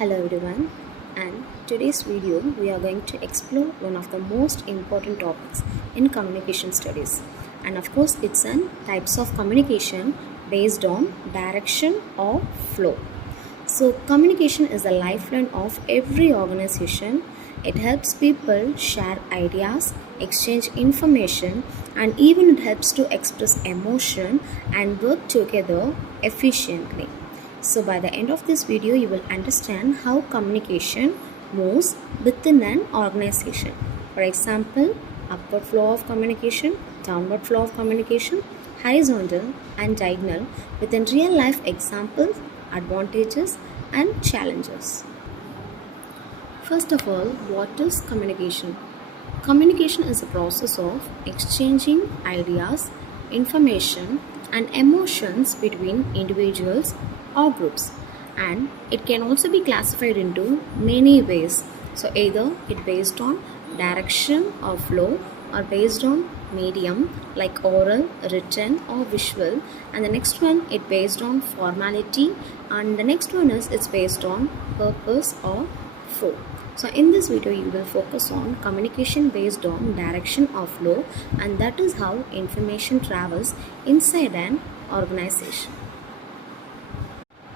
Hello everyone, and today's video we are going to explore one of the most important topics in communication studies, and of course it's an types of communication based on direction or flow. So communication is the lifeline of every organization. It helps people share ideas, exchange information, and even it helps to express emotion and work together efficiently. So by the end of this video, you will understand how communication moves within an organization. For example, upward flow of communication, downward flow of communication, horizontal and diagonal within real life examples, advantages and challenges. First of all, what is communication? Communication is a process of exchanging ideas, information, and emotions between individuals or groups, and it can also be classified into many ways. So either it based on direction or flow, or based on medium like oral, written or visual, and the next one it based on formality, and the next one is it's based on purpose or flow. So in this video you will focus on communication based on direction or flow, and that is how information travels inside an organization.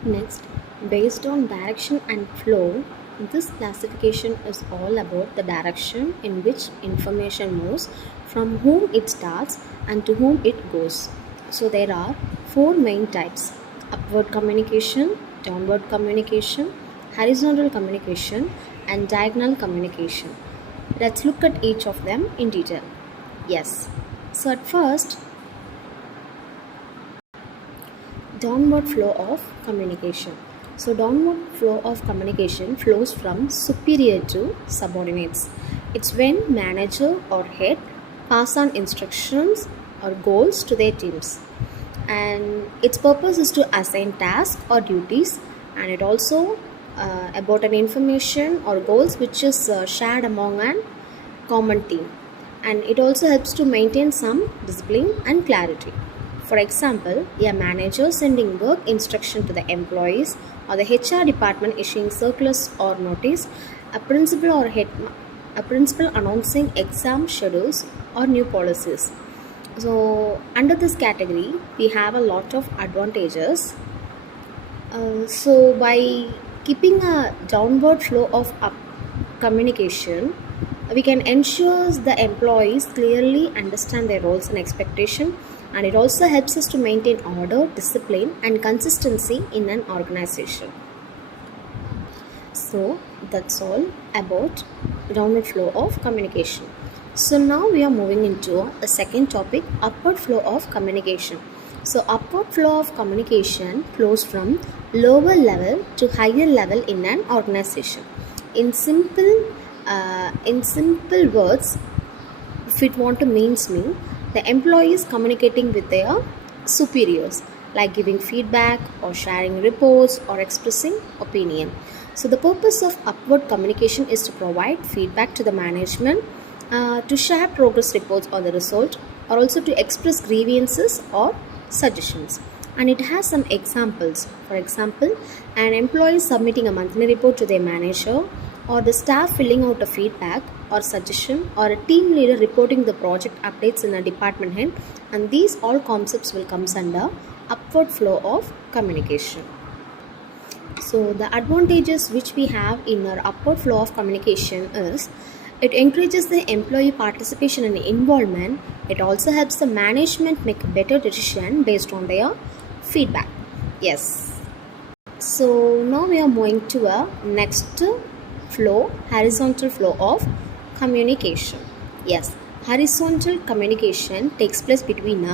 Next, based on direction and flow, this classification is all about the direction in which information moves, from whom it starts and to whom it goes. So there are four main types: upward communication, downward communication, horizontal communication, and diagonal communication. Let's look at each of them in detail. Yes. So at first, downward flow of communication. So downward flow of communication flows from superior to subordinates. It's when manager or head pass on instructions or goals to their teams, and its purpose is to assign tasks or duties, and it also about an information or goals which is shared among an common team, and it also helps to maintain some discipline and clarity. For example, a manager sending work instruction to the employees, or the HR department issuing circulars or notice, a principal announcing exam schedules or new policies. So under this category we have a lot of advantages. So by keeping a downward flow of communication, we can ensure the employees clearly understand their roles and expectation, and it also helps us to maintain order, discipline and consistency in an organization. So that's all about downward flow of communication. So now we are moving into a second topic, upward flow of communication. So upward flow of communication flows from lower level to higher level in an organization. In simple words, if it want to means me, the employees communicating with their superiors, like giving feedback or sharing reports or expressing opinion. So the purpose of upward communication is to provide feedback to the management, to share progress reports or the result, or also to express grievances or suggestions. And it has some examples. For example, an employee submitting a monthly report to their manager, or the staff filling out a feedback or suggestion, or a team leader reporting the project updates in a department head, and these all concepts will come under upward flow of communication. So the advantages which we have in our upward flow of communication is it encourages the employee participation and involvement. It also helps the management make a better decision based on their feedback. Yes. So now we are moving to a next flow, horizontal flow of communication. Yes, horizontal communication takes place between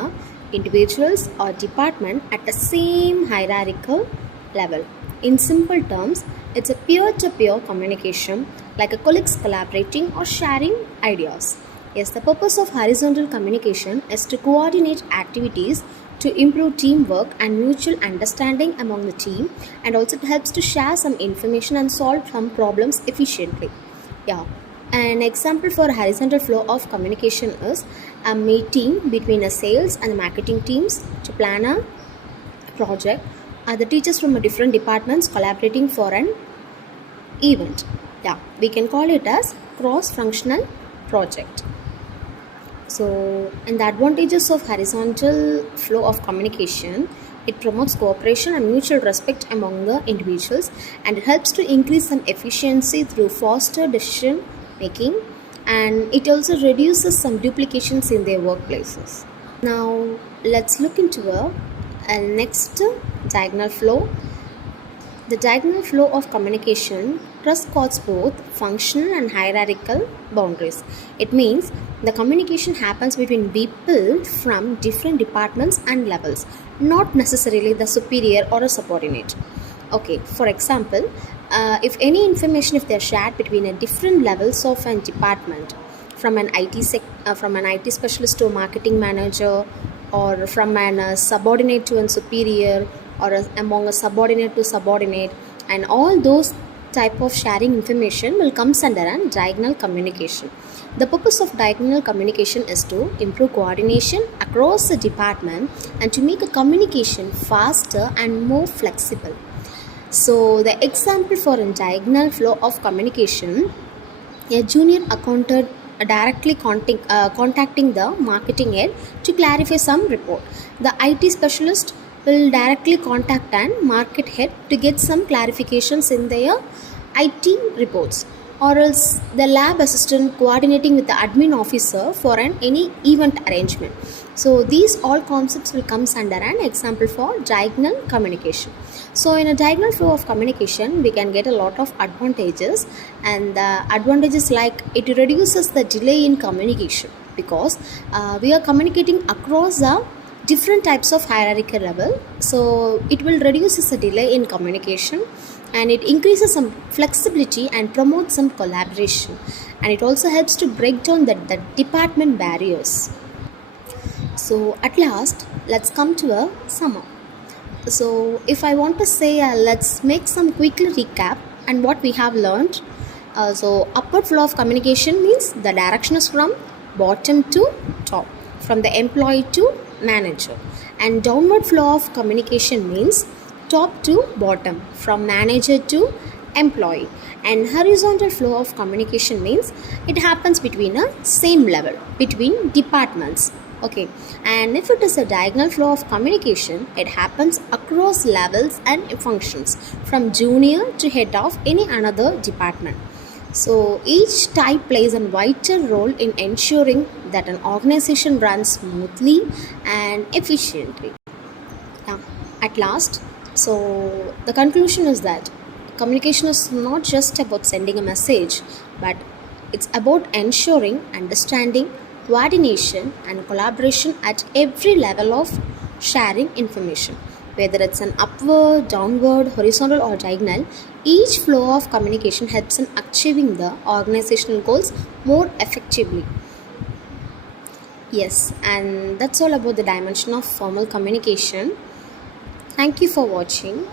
individuals or department at the same hierarchical level. In simple terms, it's a peer-to-peer communication, like a colleagues collaborating or sharing ideas. Yes, the purpose of horizontal communication is to coordinate activities to improve teamwork and mutual understanding among the team, and also it helps to share some information and solve some problems efficiently. Yeah, an example for horizontal flow of communication is a meeting between a sales and marketing teams to plan a project. The teachers from different departments collaborating for an event. Yeah, we can call it as cross-functional project. So, and the advantages of horizontal flow of communication, it promotes cooperation and mutual respect among the individuals, and it helps to increase some efficiency through faster decision making, and it also reduces some duplications in their workplaces. Now, let's look into a next diagonal flow. The diagonal flow of communication crosses both functional and hierarchical boundaries. It means the communication happens between people from different departments and levels, not necessarily the superior or a subordinate. Okay, for example, if any information if they're shared between a different levels of a department, from an IT specialist to a marketing manager, or from an subordinate to a superior, or among a subordinate to subordinate, and all those type of sharing information will comes under a diagonal communication. The purpose of diagonal communication is to improve coordination across the department and to make a communication faster and more flexible. So the example for a diagonal flow of communication, a junior accountant directly contacting the marketing head to clarify some report. The IT specialist will directly contact and market head to get some clarifications in their IT reports, or else the lab assistant coordinating with the admin officer for any event arrangement. So these all concepts will come under an example for diagonal communication. So in a diagonal flow of communication, we can get a lot of advantages, and the advantages like it reduces the delay in communication because we are communicating across the different types of hierarchical level. So it will reduce the delay in communication, and it increases some flexibility and promotes some collaboration, and it also helps to break down the department barriers. So at last, let's come to a sum up. So if I want to say, let's make some quickly recap and what we have learned. So upward flow of communication means the direction is from bottom to top, from the employee to manager, and downward flow of communication means top to bottom, from manager to employee, and horizontal flow of communication means it happens between a same level between departments. Okay, and if it is a diagonal flow of communication, it happens across levels and functions, from junior to head of any another department. So each type plays a vital role in ensuring that an organization runs smoothly and efficiently. Yeah, at last, so the conclusion is that communication is not just about sending a message, but it's about ensuring understanding, coordination, and collaboration at every level of sharing information. Whether it's an upward, downward, horizontal, or diagonal, each flow of communication helps in achieving the organizational goals more effectively. Yes, and that's all about the dimension of formal communication. Thank you for watching.